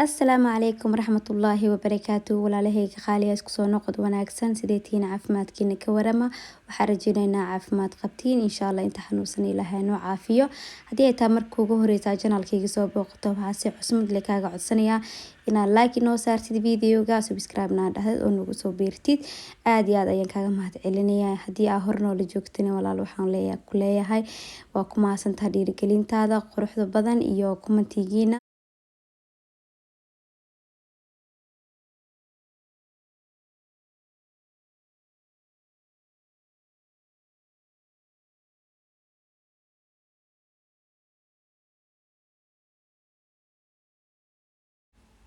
Asalaamu calaykum waraxmatullaahi wabarakaatuh. Walaalahayga qaaliga isku soo noqod wanaagsan sideetiin caafimaadkiina ka warama. Waxaan rajaynaynaa caafimaad qabtiin insha Allah inta xanuunsan Ilaahay noo caafiyo. Haddii ay tahay markii ugu horeysa channelkayga soo booqato waxaa si cusub leh kaaga codsanayaa inaad like inoo saartid videoga, subscribe na dhahdid oo nagu soo biirtid. Aad iyo aad ayaan kaaga mahadcelinayaa. Haddii aad hor noola joogtana walaal waxaan leeyahay waa ku mahadsantahay dhiirigelintaada quruxda badan iyo commentigiina.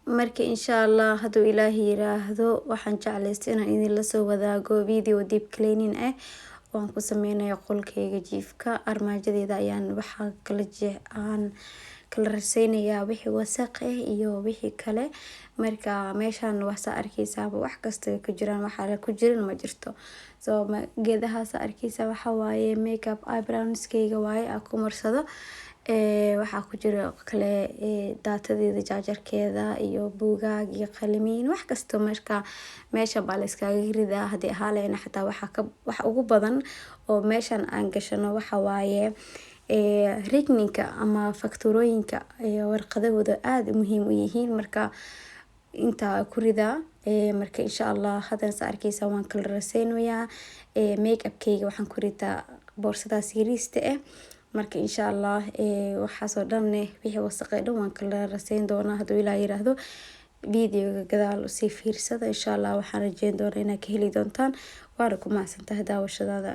marka insha Allah haduu Ilaahay yiraahdo waxaan jeclaystay inaan idin la soo wadaago video deep cleaning ah oo aan ku sameynayo qolkayga jiifka. Armaajadeeda ayaan waxa kala raseynaya wixii wasakh ah iyo wixii kale. Marka meeshan waxa arkaysaa wax kasta ku jiraan, waxa ku jirin ma jirto. Geedahaas arkaysaa waxa waaye makeup eyebrows-kayga waaye aan ku marsado. Waxa ku jira kale daatadeeda jaajarkeeda iyo buugaag iyo qalimiin wax kasto meesha baa la iskaga ridaa. Hadii haalayna xataa waxa ugu badan oo meeshan aan gashano waxa waaye rigninka ama fakturooyinka warqadahooda aad muhiim u yihiin. Marka inta ku ridaa marka insha Allah hadan arkaysaa waan kala raseynayaa. Makeup-kayga waxaan ku ridaa boorsadaas yariista ah. marka insha Allah waxa soo dhan wixii wasakh ah waan kala raseyn doonaa haduu Ilaahay yiraahdo. Videoga gadaal si fiirsada insha Allah waxaan rajeyn doonaa inaad ka heli doontaan. Waan ku mahadsantahay daawashadaada.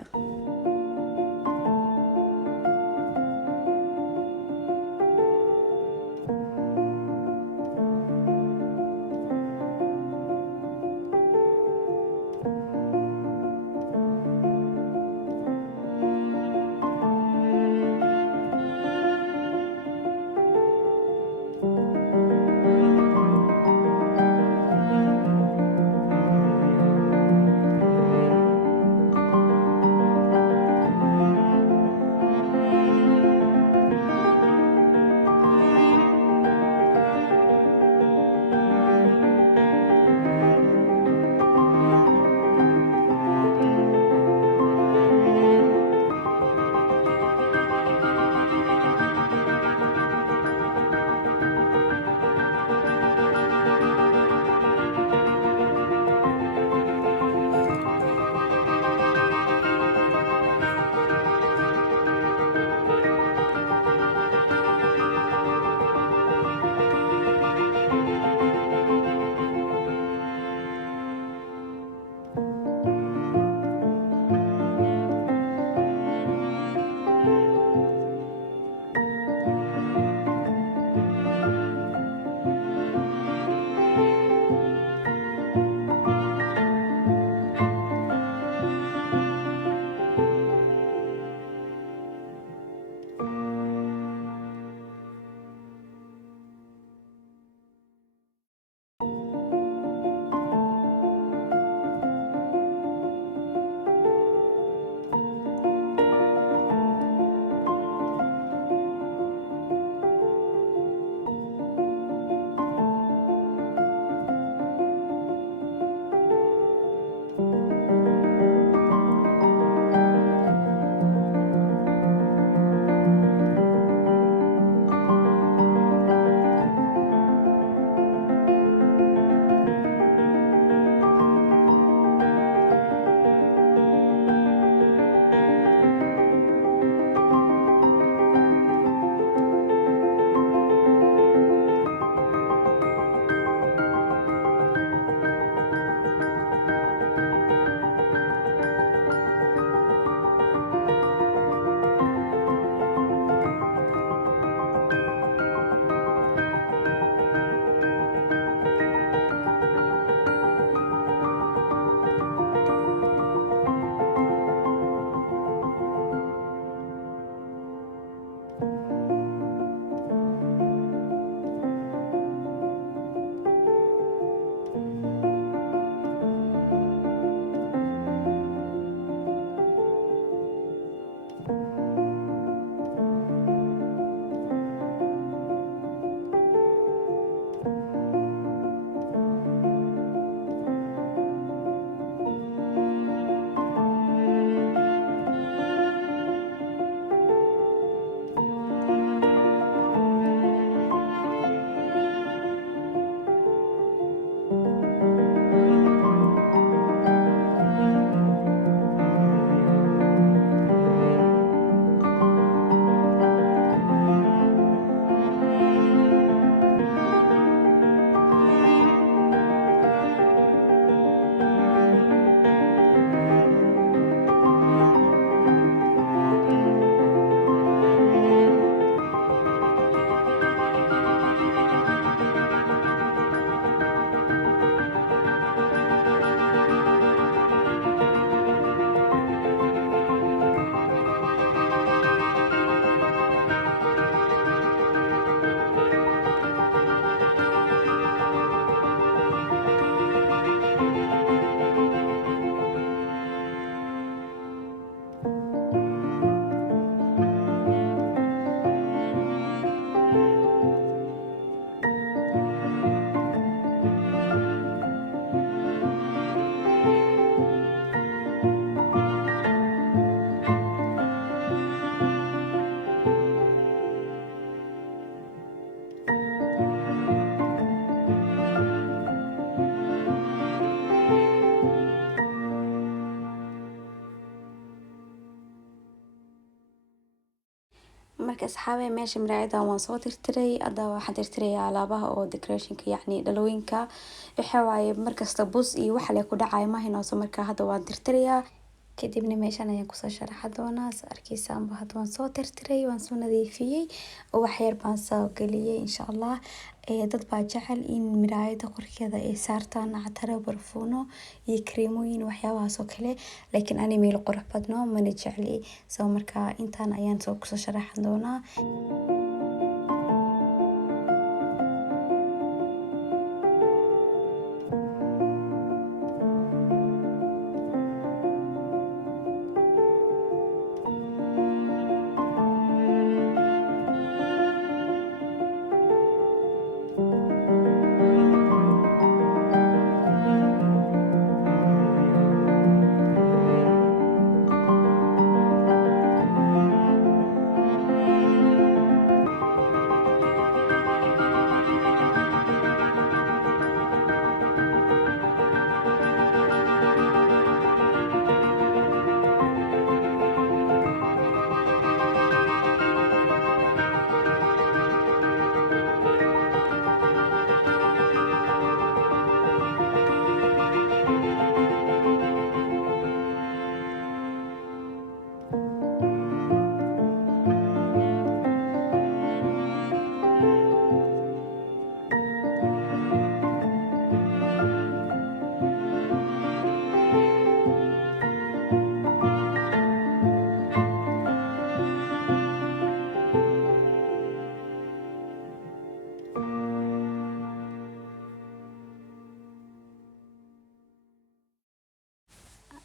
marka asxaabe meesha Mirayada waan soo tirtiray hadda waxaan tirtirayaa alaabaha oo decorationka yacni dhalooyinka waxa waaye markasta bus iyo wax le ku dhacay ma hinooso marka hadda waan tirtirayaa kadibna meeshan ayaan kusoo sharaxa doonaa arkiisaan hadda waan soo tirtiray waan soo nadiifiyay oo wax yar baan soo galiyay insha Allah dad baa jecel in Mirayada korkeeda ay saartaan cataro barfuuno iyo kreemooyin waxyaabahaas oo kale laakiin ani meel qurux badno mana jecli soo marka intaan ayaan soo kusoo sharaxan doonaa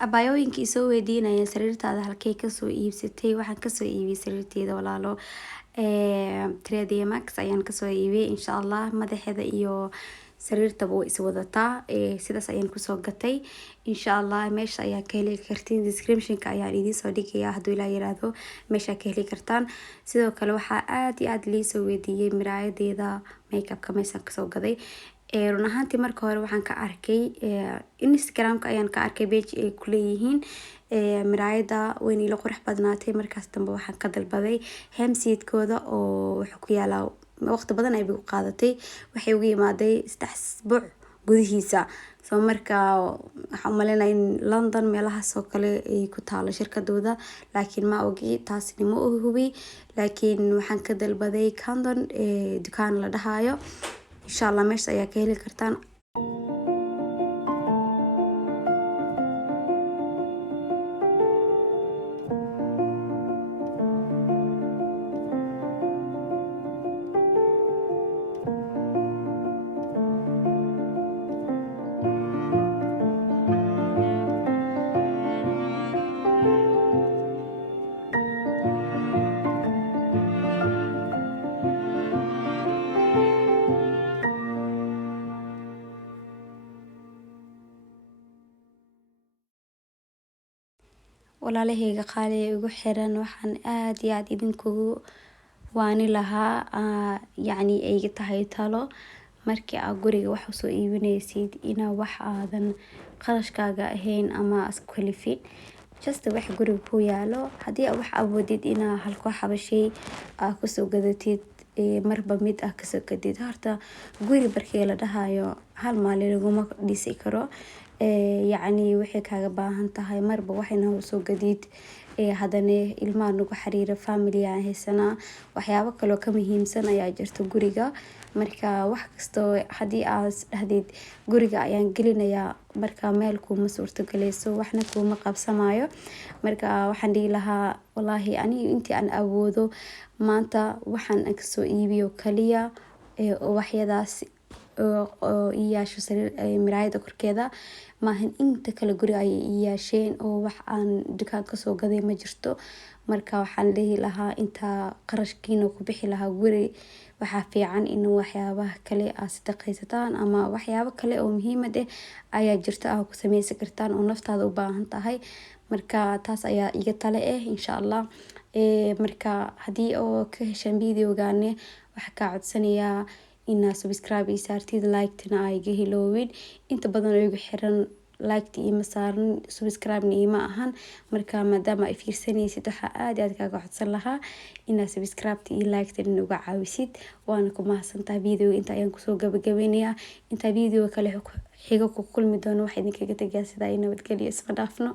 abayooyinkii soo weydiinayeen sariirtaada halkee kasoo iibsatay waxaan kasoo iibiyay sariirteeda walaalo Trademax ayaan kasoo iibiyay insha Allah madaxeeda iyo sariirtaba way is wadataa sidaas ayaan kusoo gatay insha Allah meesha ayaa ka heli kartiin description-ka ayaan idin soo dhigayaa haddii la yiraahdo meesha ka heli kartaan sidoo kale waxaa aad iyo aad lii soo weydiiyay Mirayadeeda makeup-ka meesha kasoo gaday run ahaantii marka hore waxaan ka arkay Instagram-ka ayaan ka arkay page ay ku leeyihiin Mirayada weyn ila qurux badnaatay markaas dambe waxaan ka dalbaday hemsiidkooda oo wuxuu ku yaalaa waqti badan ay ugu qaadatay waxay ugu yimaaday 3 isbuuc gudihiisa soo marka waxaan maleynayaa in London meelahaas oo kale ay ku taalo shirkadooda laakiin ma ogi taasina ma hubi laakiin waxaan ka dalbaday Camden dukaan la dhahayo insha Allah meesha ayaa ka heli kartaan walaalahayga qaali ugu xiran waxaan aad iyo aad idinkugu waani lahaa yacni ay tahay talo markii aad guriga wax u soo iibinaysid ina wax aadan qarashkaaga ahayn ama isku kalifin just wax guriga ku yaalo hadii wax awoodid ina halko xabashay aad ku soo gadatid marba mid ah ka soo gadid horta guri barkee la dhahayo hal maalin laguma dhisi karo yacni waxay kaaga baahan tahay marba waxayna soo gadid hadana ilmaha nagu xiriira family aan haysana waxyaabo kale oo ka muhiimsan ayaa jirto guriga marka wax kasto hadii aad dhahdid guriga ayaan gelinayaa marka meel kuma suurto galayso waxna kuma qabsamayo marka waxaan dhihi lahaa wallahi ani intii aan awoodo maanta waxaan ka soo iibiyo kaliya waxyadaas oo iyaasho Mirayada korkeeda maahan inta kale guri ay iyaasheen oo wax aan dukaan ka soo gaday ma jirto marka waxaan leeyahay lahaa inta qarashkiina ku bixi lahaa guri waxa fiican in waxyaabaha kale aad sadaqaysataan ama waxyaabo kale oo muhiim ah ayaa jirto aad ku sameeysan kartaan oo naftaada u baahan tahay marka taas ayaa iga tale insha Allah marka hadii oo ka heshan videogaane waxa ka codsanayaa ina subscribe saartid like tana ay ga helowin inta badan oo igu xiran like ima saaran, subscribe ima ahan. Marka maadaama ay fiirsanaysid waxa aad kaaga codsan lahaa inaad subscribe iyo like uga caawisid. waana ku mahadsantahay. video inta ayaan kusoo gabagabeynayaa. inta video kale xiga ku kulmi doono waxaan idinkaga tagayaa sida ay nabadgelyo isma dhaafno.